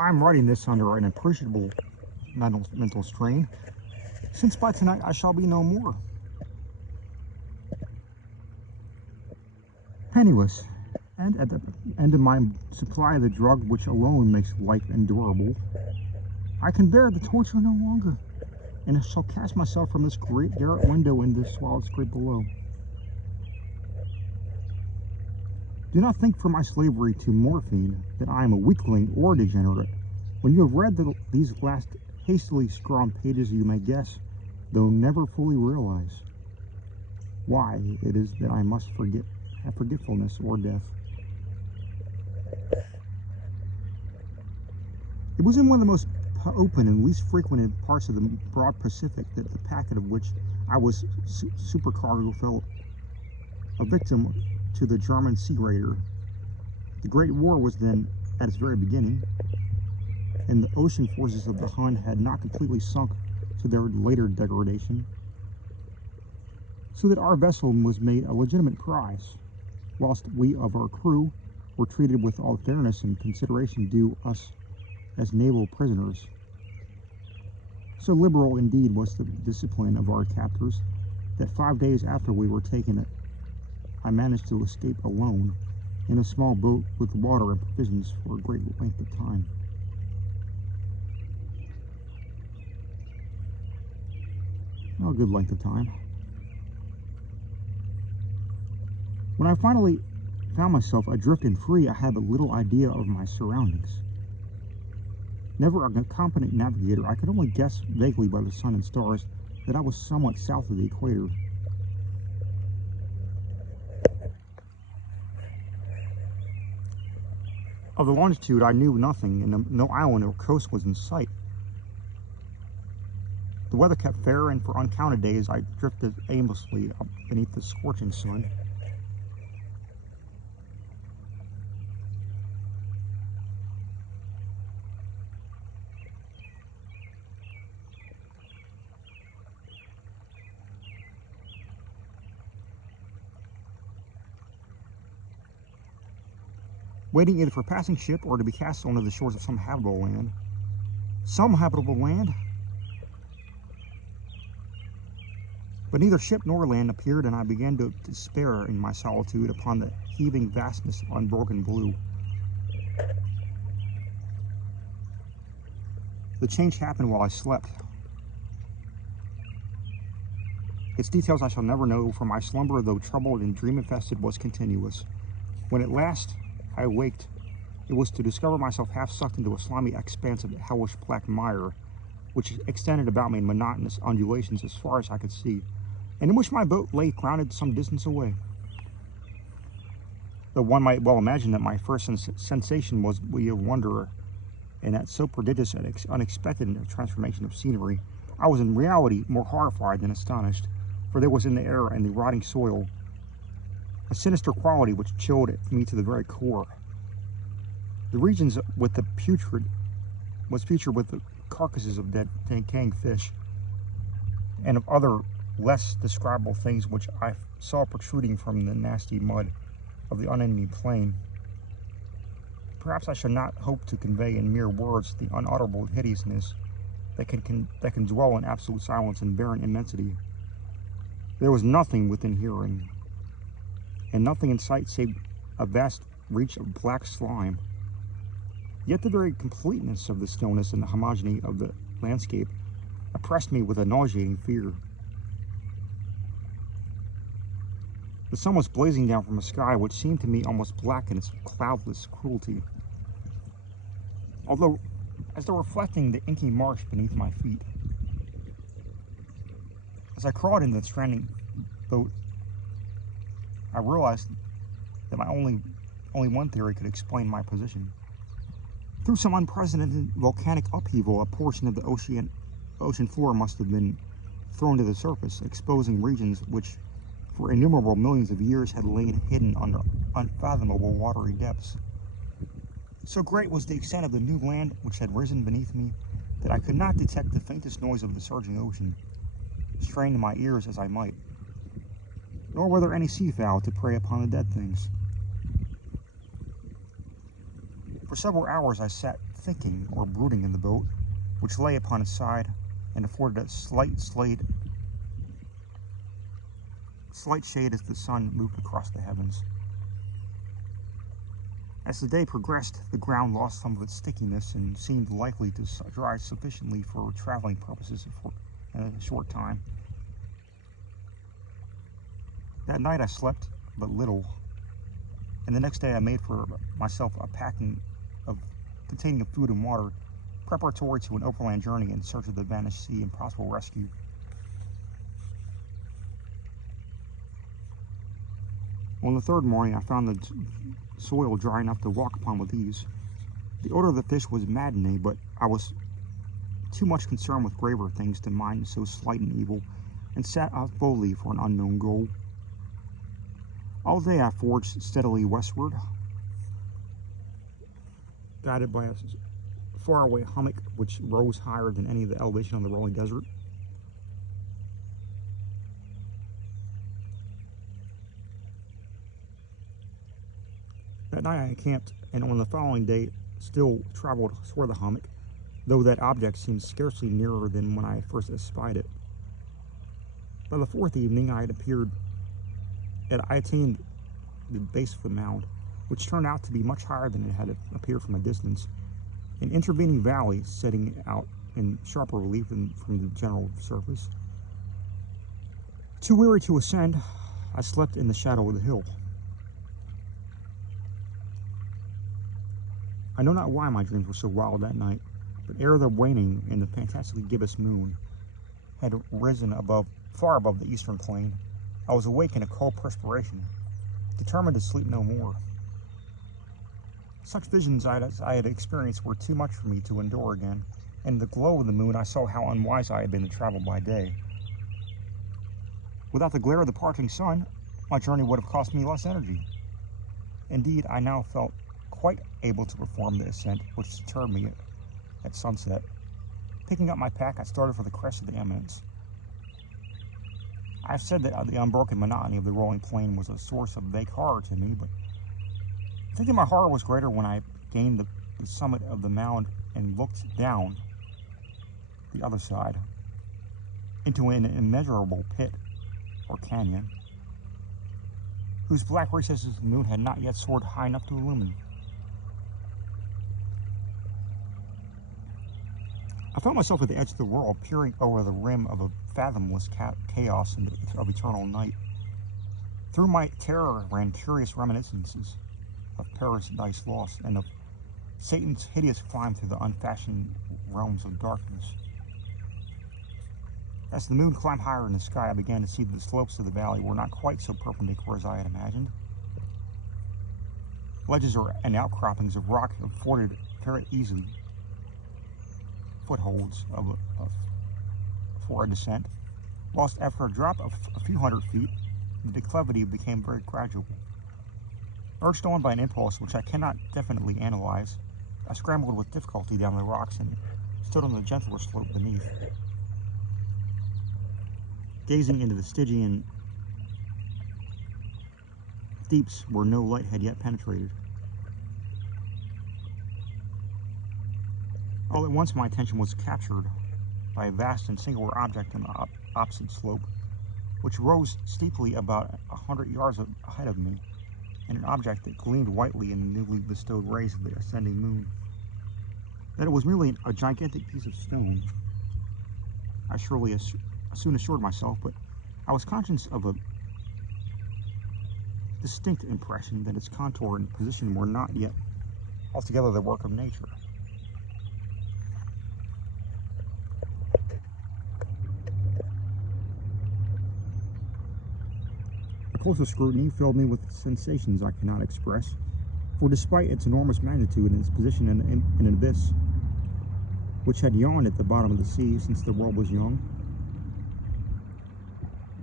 I'm writing this under an appreciable mental strain, since by tonight I shall be no more. Penniless, and at the end of my supply of the drug which alone makes life endurable, I can bear the torture no longer, and I shall cast myself from this great garret window into the swallowed scrape below. Do not think for my slavery to morphine that I am a weakling or degenerate. When you have read these last hastily scrawled pages, you may guess, though never fully realize, why it is that I must have forgetfulness or death. It was in one of the most open and least frequented parts of the broad Pacific that the packet of which I was supercargo fell a victim to the German sea raider. The Great War was then at its very beginning, and the ocean forces of the Hun had not completely sunk to their later degradation, so that our vessel was made a legitimate prize, whilst we of our crew were treated with all fairness and consideration due us as naval prisoners. So liberal indeed was the discipline of our captors that 5 days after we were taken, I managed to escape alone in a small boat with water and provisions for a great length of time. A good length of time. When I finally found myself adrift and free, I had but little idea of my surroundings. Never a competent navigator, I could only guess vaguely by the sun and stars that I was somewhat south of the equator. Of the longitude, I knew nothing, and no island or coast was in sight. The weather kept fair, and for uncounted days I drifted aimlessly up beneath the scorching sun. Waiting either for a passing ship or to be cast onto the shores of some habitable land. Some habitable land? But neither ship nor land appeared, and I began to despair in my solitude upon the heaving vastness of unbroken blue. The change happened while I slept. Its details I shall never know, for my slumber, though troubled and dream-infested, was continuous. When at last I awaked, it was to discover myself half sucked into a slimy expanse of hellish black mire, which extended about me in monotonous undulations as far as I could see, and in which my boat lay grounded some distance away. Though one might well imagine that my first sensation was of wonder, and at so prodigious and unexpected a transformation of scenery, I was in reality more horrified than astonished, for there was in the air and the rotting soil a sinister quality which chilled me to the very core. The regions with the putrid with the carcasses of dead, decaying fish, and of other less describable things which I saw protruding from the nasty mud of the unending plain. Perhaps I should not hope to convey in mere words the unutterable hideousness that can dwell in absolute silence and barren immensity. There was nothing within hearing, and nothing in sight save a vast reach of black slime. Yet the very completeness of the stillness and the homogeneity of the landscape oppressed me with a nauseating fear. The sun was blazing down from a sky which seemed to me almost black in its cloudless cruelty, although as though reflecting the inky marsh beneath my feet. As I crawled into the stranding boat, I realized that my only one theory could explain my position. Through some unprecedented volcanic upheaval, a portion of the ocean floor must have been thrown to the surface, exposing regions which, for innumerable millions of years, had lain hidden under unfathomable watery depths. So great was the extent of the new land which had risen beneath me that I could not detect the faintest noise of the surging ocean, strain my ears as I might, nor were there any seafowl to prey upon the dead things. For several hours I sat thinking or brooding in the boat, which lay upon its side and afforded a slight shade as the sun moved across the heavens. As the day progressed, the ground lost some of its stickiness and seemed likely to dry sufficiently for traveling purposes in a short time. That night I slept but little, and the next day I made for myself a packing containing food and water, preparatory to an overland journey in search of the vanished sea and possible rescue. On the third morning, I found the soil dry enough to walk upon with ease. The odor of the fish was maddening, but I was too much concerned with graver things to mind so slight an evil, and set out boldly for an unknown goal. All day I forged steadily westward, guided by a faraway hummock which rose higher than any of the elevation on the rolling desert. That night I encamped, and on the following day still traveled toward the hummock, though that object seemed scarcely nearer than when I first espied it. By the fourth evening I attained the base of the mound, which turned out to be much higher than it had appeared from a distance, an intervening valley setting out in sharper relief from the general surface. Too weary to ascend, I slept in the shadow of the hill. I know not why my dreams were so wild that night, but ere the waning and the fantastically gibbous moon had risen far above the eastern plain, I was awake in a cold perspiration, determined to sleep no more. Such visions as I had experienced were too much for me to endure again, and in the glow of the moon I saw how unwise I had been to travel by day. Without the glare of the parting sun, my journey would have cost me less energy. Indeed, I now felt quite able to perform the ascent which deterred me at sunset. Picking up my pack, I started for the crest of the eminence. I have said that the unbroken monotony of the rolling plain was a source of vague horror to me, but I think that my horror was greater when I gained the summit of the mound and looked down the other side into an immeasurable pit or canyon, whose black recesses the moon had not yet soared high enough to illumine. I found myself at the edge of the world, peering over the rim of a fathomless chaos of eternal night. Through my terror ran curious reminiscences of Paradise Lost and of Satan's hideous climb through the unfashioned realms of darkness. As the moon climbed higher in the sky, I began to see that the slopes of the valley were not quite so perpendicular as I had imagined. Ledges and outcroppings of rock afforded very easily footholds for a descent, whilst after a drop of a few hundred feet, the declivity became very gradual. Urged on by an impulse which I cannot definitely analyze, I scrambled with difficulty down the rocks and stood on the gentler slope beneath, gazing into the Stygian deeps where no light had yet penetrated. All at once my attention was captured by a vast and singular object on the opposite slope, which rose steeply about 100 yards ahead of me, and an object that gleamed whitely in the newly bestowed rays of the ascending moon. That it was merely a gigantic piece of stone, I surely soon assured myself, but I was conscious of a distinct impression that its contour and position were not yet altogether the work of nature. A closer scrutiny filled me with sensations I cannot express, for despite its enormous magnitude and its position in an abyss, which had yawned at the bottom of the sea since the world was young,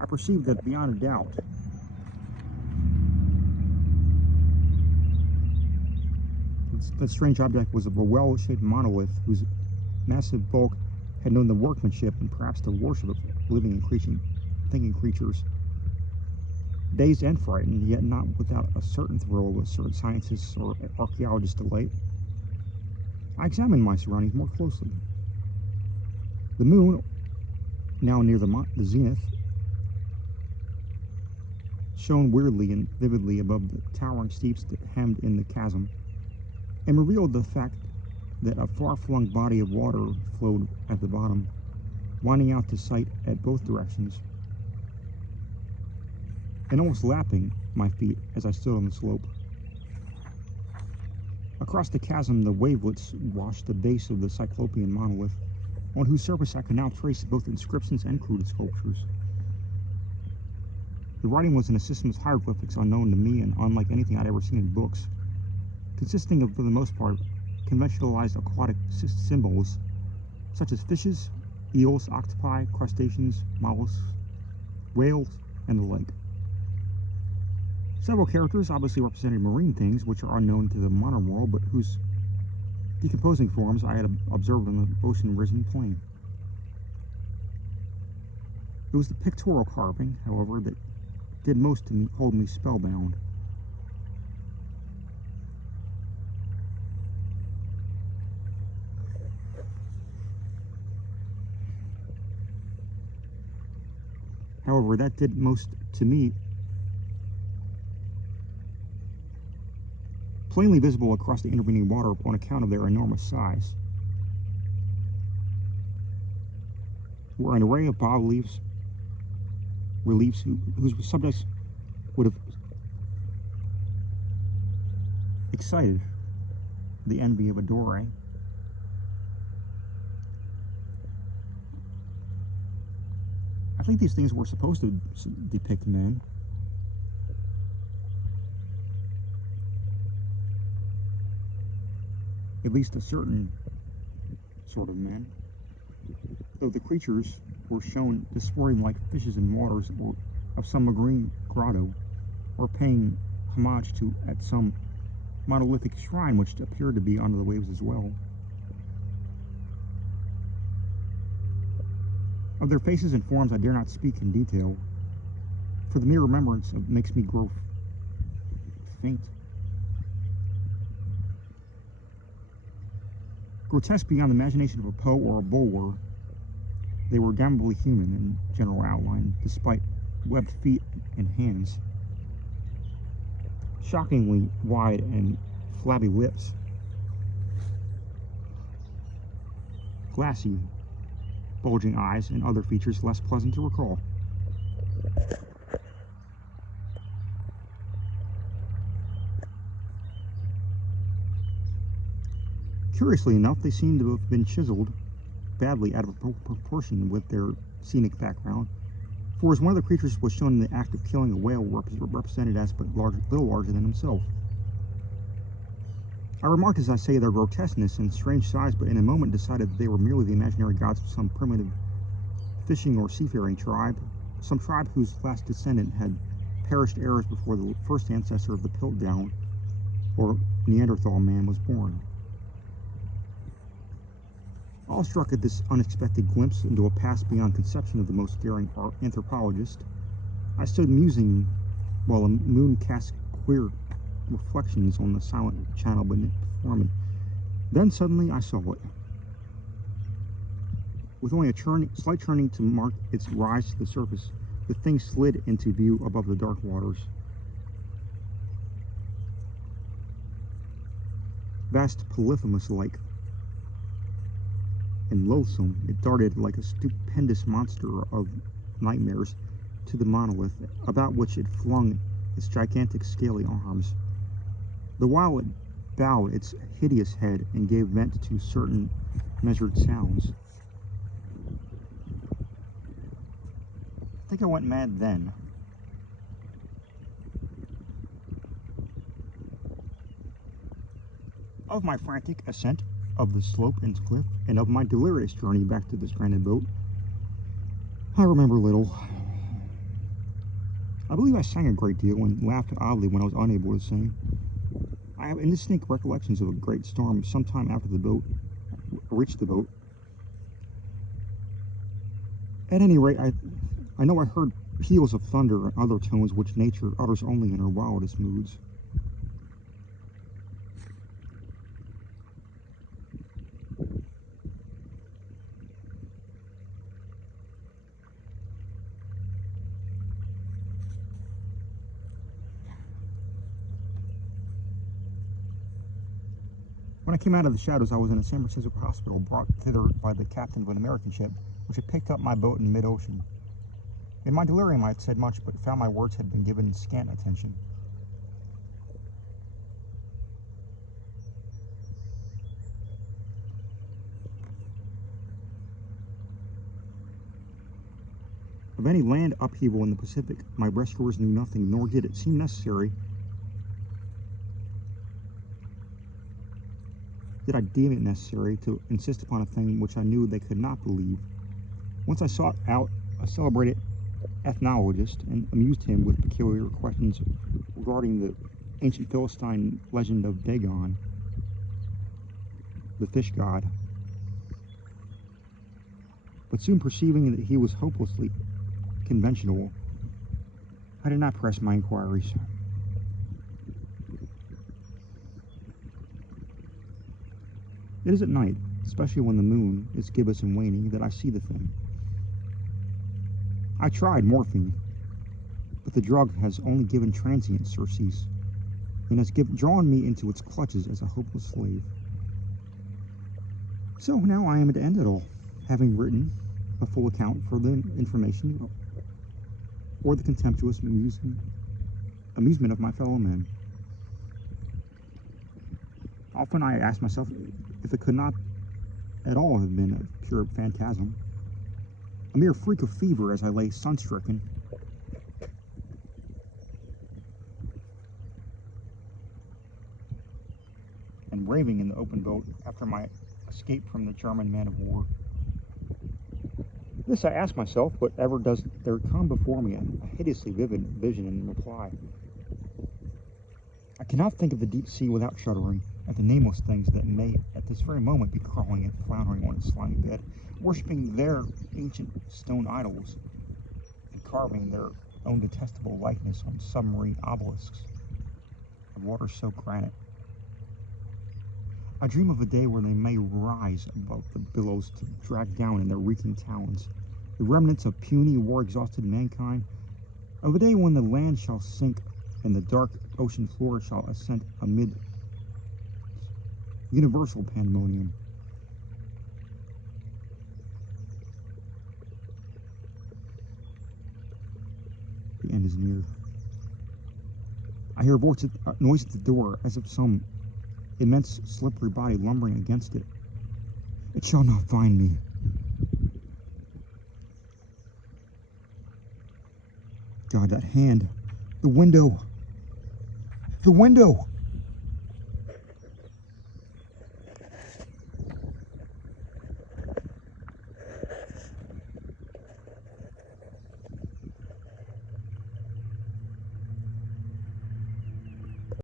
I perceived that beyond a doubt that strange object was of a well-shaped monolith whose massive bulk had known the workmanship and perhaps the worship of living and thinking creatures. Dazed and frightened, yet not without a certain thrill of a certain scientist's or archaeologist's delight, I examined my surroundings more closely. The moon, now near the zenith, shone weirdly and vividly above the towering steeps that hemmed in the chasm, and revealed the fact that a far-flung body of water flowed at the bottom, winding out to sight at both directions, and almost lapping my feet as I stood on the slope. Across the chasm, the wavelets washed the base of the Cyclopean monolith, on whose surface I could now trace both inscriptions and crude sculptures. The writing was in a system of hieroglyphics unknown to me and unlike anything I'd ever seen in books, consisting of, for the most part, conventionalized aquatic symbols such as fishes, eels, octopi, crustaceans, mollusks, whales, and the like. Several characters obviously represented marine things which are unknown to the modern world, but whose decomposing forms I had observed on the ocean-risen plain. It was the pictorial carving, however, that did most to hold me spellbound. However, that did most to me. Plainly visible across the intervening water on account of their enormous size, were an array of bas-reliefs whose subjects would have excited the envy of a Dore. I think these things were supposed to depict men. At least a certain sort of men. Though the creatures were shown disporting like fishes in waters or of some marine grotto, or paying homage to at some monolithic shrine which appeared to be under the waves as well. Of their faces and forms I dare not speak in detail, for the mere remembrance makes me grow faint. Grotesque beyond the imagination of a Poe or a Bulwer, they were damnably human in general outline, despite webbed feet and hands, shockingly wide and flabby lips, glassy, bulging eyes, and other features less pleasant to recall. Curiously enough, they seem to have been chiseled badly out of proportion with their scenic background, for as one of the creatures was shown in the act of killing a whale represented as but little larger than himself. I remarked as I say their grotesqueness and strange size, but in a moment decided that they were merely the imaginary gods of some primitive fishing or seafaring tribe, some tribe whose last descendant had perished eras before the first ancestor of the Piltdown or Neanderthal man was born. Awestruck at this unexpected glimpse into a past beyond conception of the most daring anthropologist, I stood musing while the moon cast queer reflections on the silent channel before me. Then suddenly I saw it. With only a slight turning to mark its rise to the surface, the thing slid into view above the dark waters. Vast Polyphemus-like and loathsome, it darted like a stupendous monster of nightmares to the monolith, about which it flung its gigantic scaly arms, the while it bowed its hideous head and gave vent to certain measured sounds. I think I went mad then. Of my frantic ascent of the slope and cliff, and of my delirious journey back to the stranded boat, I remember little. I believe I sang a great deal and laughed oddly when I was unable to sing. I have indistinct recollections of a great storm sometime after the boat reached the boat. At any rate, I know I heard peals of thunder and other tones which nature utters only in her wildest moods. When I came out of the shadows, I was in a San Francisco hospital, brought thither by the captain of an American ship, which had picked up my boat in mid-ocean. In my delirium, I had said much, but found my words had been given scant attention. Of any land upheaval in the Pacific, my rescuers knew nothing, nor did it seem necessary. Did I deem it necessary to insist upon a thing which I knew they could not believe? Once I sought out a celebrated ethnologist and amused him with peculiar questions regarding the ancient Philistine legend of Dagon, the fish god. But soon perceiving that he was hopelessly conventional, I did not press my inquiries. It is at night, especially when the moon is gibbous and waning, that I see the thing. I tried morphine, but the drug has only given transient surcease, and has drawn me into its clutches as a hopeless slave. So now I am at the end of it all, having written a full account for the information or the contemptuous amusement of my fellow men. Often I ask myself if it could not at all have been a pure phantasm, a mere freak of fever as I lay sun-stricken, and raving in the open boat after my escape from the German man of war. This I ask myself, but ever does there come before me a hideously vivid vision in reply. I cannot think of the deep sea without shuddering at the nameless things that may at this very moment be crawling and floundering on its slimy bed, worshipping their ancient stone idols, and carving their own detestable likeness on submarine obelisks of water-soaked granite. I dream of a day where they may rise above the billows to drag down in their reeking talons the remnants of puny, war-exhausted mankind, of a day when the land shall sink and the dark ocean floor shall ascend amid universal pandemonium. The end is near. I hear a noise at the door, as of some immense slippery body lumbering against it. It shall not find me. God, that hand. The window. The window!